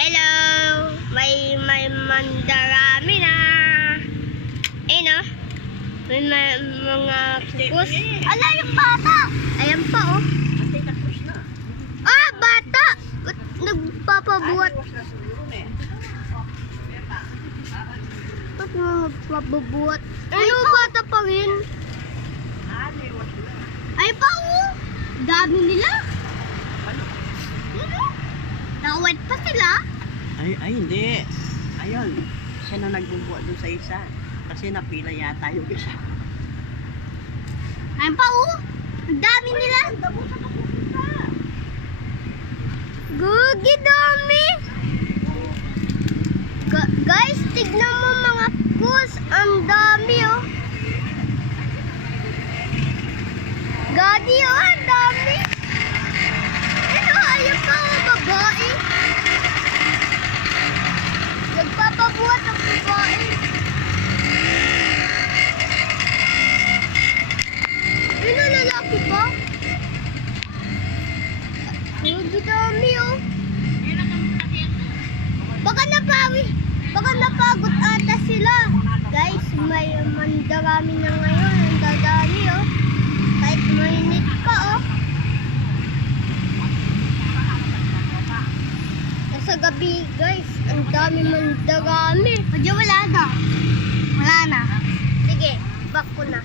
Hello! May mandarami na. Ayun o. May mga kukus. Ala, yung bata! Ayan pa o. Ah, bata! Ba't nagpapabuhat? Ba't nagpapabuhat? Ano, bata pa rin? Ay pa o. Dami nila. Nakawet pa sila? Ay, hindi. Ayun, siya na nagbubuhat doon sa isa. Kasi napila yata yung isa. Ayun pa o. Ang dami nila. Gugi, dami. Guys, tignan mo mga kus. Ang dami oh. Gagi oh, ang dami. Ano, ayun pa oh, babae. Nagpapabuhat ang babae. Ano, lalaki pa? Gagi, dami oh. Baka napagod ata sila. Guys, may mandarami na ngayon. Ang dadami oh. Kahit mainit pa oh. Nasa gabi guys, ang dami mandarami. Medyo wala na. Wala na. Sige, back ko na.